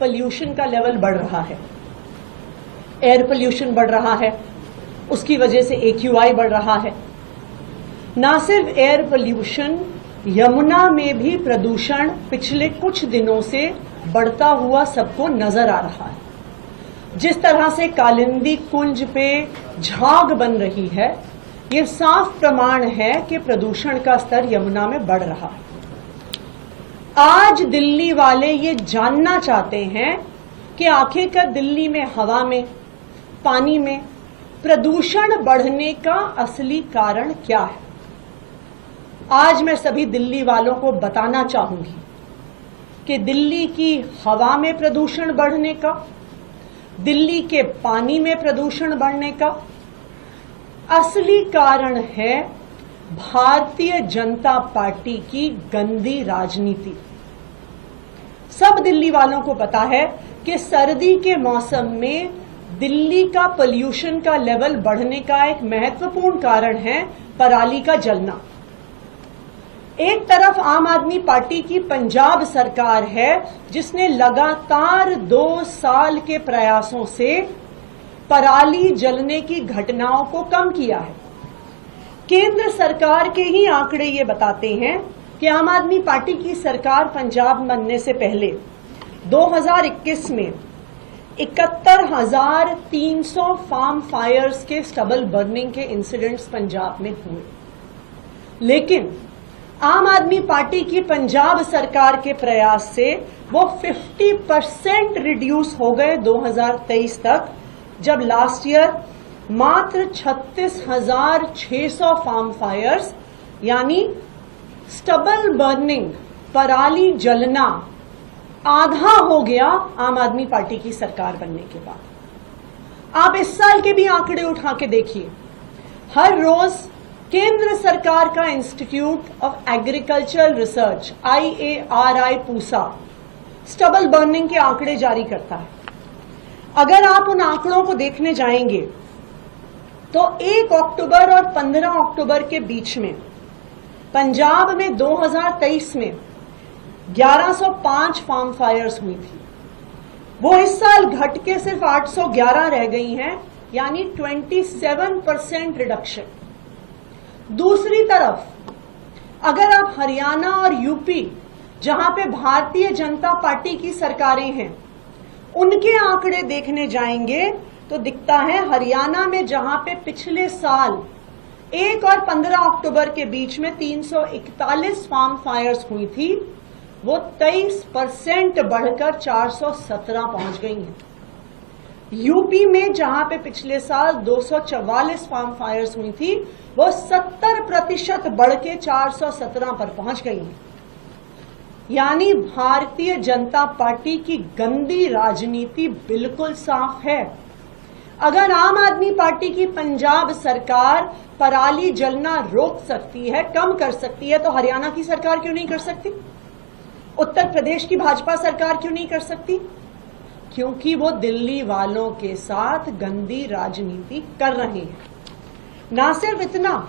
Pollution का level बढ़ रहा है, एयर पोल्यूशन बढ़ रहा है, उसकी वजह से AQI बढ़ रहा है। ना सिर्फ एयर पोल्यूशन, यमुना में भी प्रदूषण पिछले कुछ दिनों से बढ़ता हुआ सबको नजर आ रहा है। जिस तरह से कालिंदी कुंज पे झाग बन रही है, ये साफ प्रमाण है कि प्रदूषण का स्तर यमुना में बढ़ रहा है। आज दिल्ली वाले ये जानना चाहते हैं कि आखिरकार दिल्ली में हवा में, पानी में प्रदूषण बढ़ने का असली कारण क्या है। आज मैं सभी दिल्ली वालों को बताना चाहूंगी कि दिल्ली की हवा में प्रदूषण बढ़ने का, दिल्ली के पानी में प्रदूषण बढ़ने का असली कारण है भारतीय जनता पार्टी की गंदी राजनीति। सब दिल्ली वालों को पता है कि सर्दी के मौसम में दिल्ली का पोल्यूशन का लेवल बढ़ने का एक महत्वपूर्ण कारण है पराली का जलना। एक तरफ आम आदमी पार्टी की पंजाब सरकार है जिसने लगातार 2 साल के प्रयासों से पराली जलने की घटनाओं को कम किया है। केंद्र सरकार के ही आंकड़े ये बताते हैं कि आम आदमी पार्टी की सरकार पंजाब बनने से पहले 2021 में 71,300 फार्म फायर्स के स्टबल बर्निंग के इंसिडेंट्स पंजाब में हुए। लेकिन आम आदमी पार्टी की पंजाब सरकार के प्रयास से वो 50% रिड्यूस हो गए 2023 तक, जब लास्ट ईयर मात्र 36,600 फार्म फायर्स यानी स्टबल बर्निंग, पराली जलना आधा हो गया आम आदमी पार्टी की सरकार बनने के बाद। आप इस साल के भी आंकड़े उठा के देखिए। हर रोज केंद्र सरकार का institute of agricultural research IARI Pusa stubble burning के आंकड़े जारी करता है। अगर आप उन आंकड़ों को देखने जाएंगे तो 1 अक्टूबर और 15 अक्टूबर के बीच में पंजाब में 2023 में 1105 फार्म फायर्स हुई थी। वो इस साल घट के सिर्फ 811 रह गई हैं, यानी 27% रिडक्शन। दूसरी तरफ अगर आप हरियाणा और यूपी, जहां पे भारतीय जनता पार्टी की सरकारें हैं, उनके आंकड़े देखने जाएंगे तो दिखता है हरियाणा में जहां पे पिछले साल 1 और 15 अक्टूबर के बीच में 341 फार्म फायर्स हुई थी, वो 23% बढ़कर 417 पहुंच गई हैं। यूपी में जहां पे पिछले साल 244 फार्म फायर्स हुई थी, वो 70% बढ़ के 417 पर पहुंच गई हैं। यानी भारतीय जनता पार्टी की गंदी राजनीति बिल्कुल साफ है। अगर आम आदमी पार्टी की पंजाब सरकार पराली जलना रोक सकती है, कम कर सकती है, तो हरियाणा की सरकार क्यों नहीं कर सकती? उत्तर प्रदेश की भाजपा सरकार क्यों नहीं कर सकती? क्योंकि वो दिल्ली वालों के साथ गंदी राजनीति कर रहे हैं। ना सिर्फ इतना,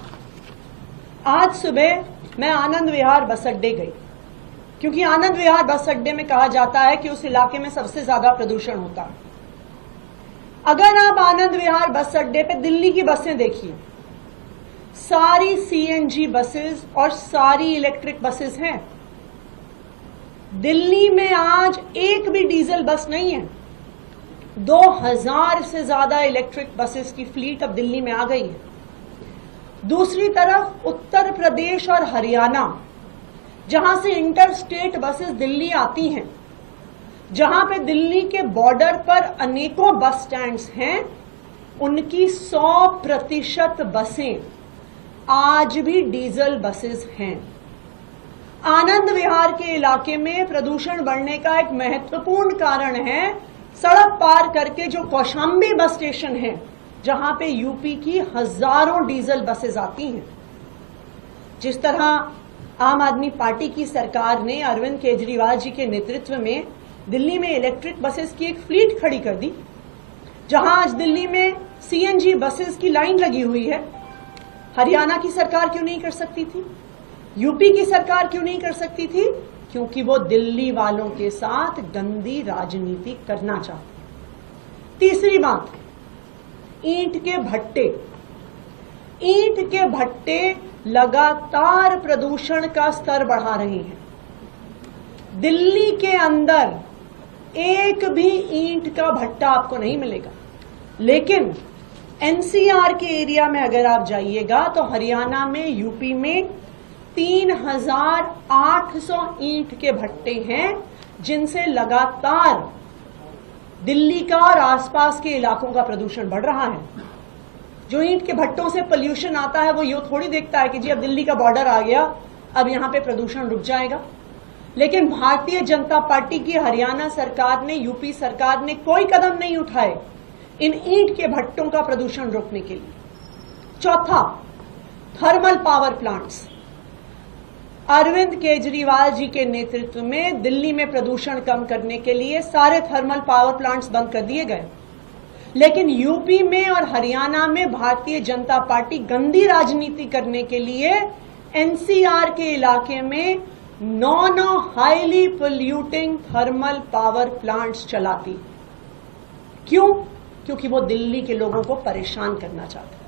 आज सुबह मैं आनंद विहार बस अड्डे गई, क्योंकि आनंद विहार बस अड्डे में कहा जाता है कि उस इलाके में सबसे ज्यादा प्रदूषण होता है। अगर आप आनंद विहार बस अड्डे पे दिल्ली की बसें देखिए, सारी CNG बसेस और सारी इलेक्ट्रिक बसेस हैं। दिल्ली में आज एक भी डीजल बस नहीं है। 2000 से ज्यादा इलेक्ट्रिक बसेस की फ्लीट अब दिल्ली में आ गई है। दूसरी तरफ उत्तर प्रदेश और हरियाणा, जहां से इंटर स्टेट बसेस दिल्ली आती हैं, जहां पे दिल्ली के बॉर्डर पर अनेकों बस स्टैंड्स हैं, उनकी 100% बसें आज भी डीजल बसेस हैं। आनंद विहार के इलाके में प्रदूषण बढ़ने का एक महत्वपूर्ण कारण है सड़क पार करके जो कौशाम्बी बस स्टेशन है, जहां पे यूपी की हजारों डीजल बसेस आती हैं। जिस तरह आम आदमी पार्टी की सरकार ने अरविंद केजरीवाल जी के नेतृत्व में दिल्ली में इलेक्ट्रिक बसेस की एक फ्लीट खड़ी कर दी, जहां आज दिल्ली में CNG बसेस की लाइन लगी हुई है, हरियाणा की सरकार क्यों नहीं कर सकती थी? यूपी की सरकार क्यों नहीं कर सकती थी? क्योंकि वो दिल्ली वालों के साथ गंदी राजनीति करना चाहते। तीसरी बात, ईंट के भट्टे। ईंट के भट्टे लगातार प्रदूषण का स्तर बढ़ा रहे हैं। दिल्ली के अंदर एक भी ईंट का भट्टा आपको नहीं मिलेगा, लेकिन एनसीआर के एरिया में अगर आप जाइएगा तो हरियाणा में, यूपी में 3800 ईंट के भट्टे हैं, जिनसे लगातार दिल्ली का और आसपास के इलाकों का प्रदूषण बढ़ रहा है। जो ईंट के भट्टों से पोल्यूशन आता है वो ये थोड़ी देखता है कि जी अब दिल्ली का बॉर्डर आ गया, अब यहां पे प्रदूषण रुक जाएगा। लेकिन भारतीय जनता पार्टी की हरियाणा सरकार ने, यूपी सरकार ने कोई कदम नहीं उठाए इन ईंट के भट्टों का प्रदूषण रोकने के लिए। चौथा, thermal power plants. Arvind Kejriwal ji के नेतृत्व में दिल्ली में प्रदूषण कम करने के लिए सारे थर्मल पावर प्लांट्स बंद कर दिए गए, लेकिन यूपी में और हरियाणा में भारतीय जनता पार्टी गंदी राजनीति करने के लिए एनसीआर के इलाके में 9 highly polluting thermal power plants चलाती। क्यों? क्योंकि वो दिल्ली के लोगों को परेशान करना चाहते हैं।